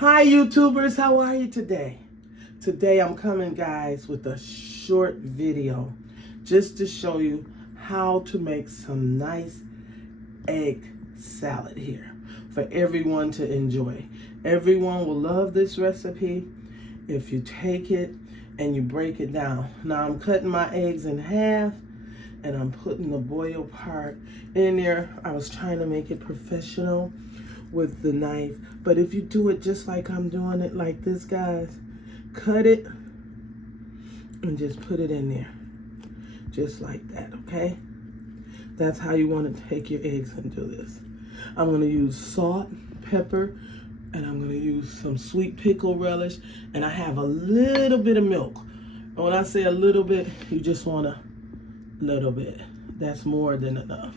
Hi YouTubers, how are you today? Today I'm coming guys with a short video just to show you how to make some nice egg salad here for everyone to enjoy. Everyone will love this recipe if you take it and you break it down. Now I'm cutting my eggs in half and I'm putting the boiled part in there. I was trying to make it professional with the knife, but if you do it just like I'm doing it like this, guys, cut it and just put it in there just like that, okay? That's how you want to take your eggs and do this. I'm going to use salt, pepper, and I'm going to use some sweet pickle relish, and I have a little bit of milk. And when I say a little bit, you just want a little bit. That's more than enough,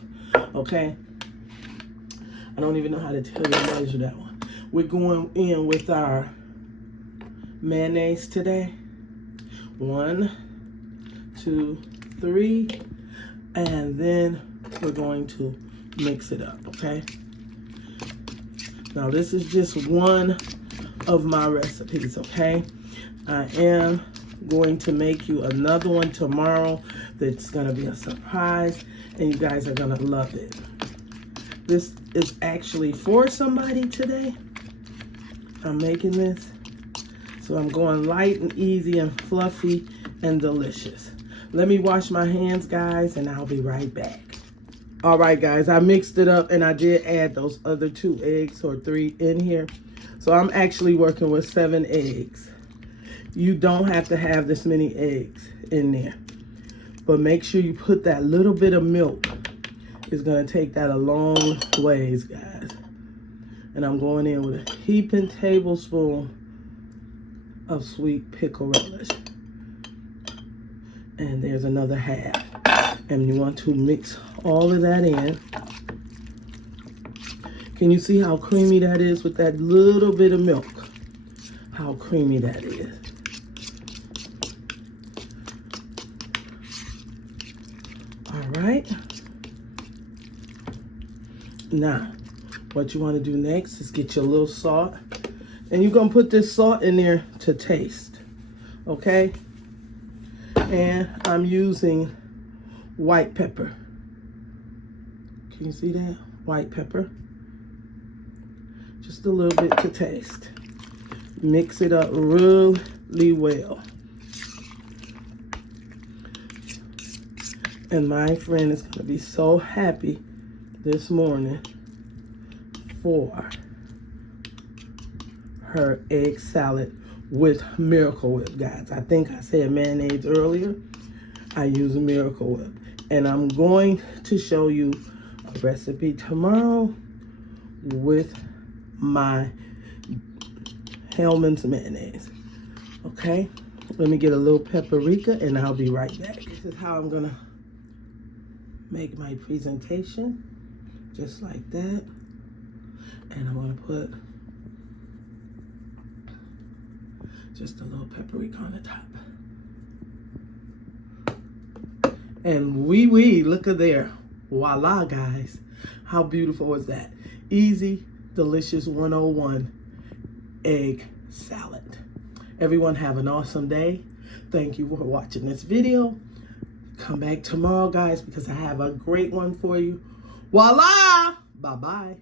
okay? I don't even know how to tell you to measure that one. We're going in with our mayonnaise today. 1, 2, 3, and then we're going to mix it up, okay? Now this is just one of my recipes, okay? I am going to make you another one tomorrow that's gonna be a surprise, and you guys are gonna love it. This is actually for somebody today. I'm making this. So I'm going light and easy and fluffy and delicious. Let me wash my hands, guys, and I'll be right back. All right, guys, I mixed it up and I did add those other 2 eggs or 3 in here. So I'm actually working with 7 eggs. You don't have to have this many eggs in there, but make sure you put that little bit of milk. It's gonna take that a long ways, guys. And I'm going in with a heaping tablespoon of sweet pickle relish. And there's another half. And you want to mix all of that in. Can you see how creamy that is with that little bit of milk? How creamy that is. All right. Now, what you want to do next is get your little salt. And you're going to put this salt in there to taste. Okay? And I'm using white pepper. Can you see that? White pepper. Just a little bit to taste. Mix it up really well. And my friend is going to be so happy this morning for her egg salad with Miracle Whip, guys. I think I said mayonnaise earlier. I use Miracle Whip. And I'm going to show you a recipe tomorrow with my Hellmann's mayonnaise. Okay? Let me get a little paprika and I'll be right back. This is how I'm gonna make my presentation. Just like that. And I'm gonna put just a little paprika on the top. And wee, look at there. Voila, guys. How beautiful is that? Easy, delicious 101 egg salad. Everyone have an awesome day. Thank you for watching this video. Come back tomorrow, guys, because I have a great one for you. Voila! Bye-bye.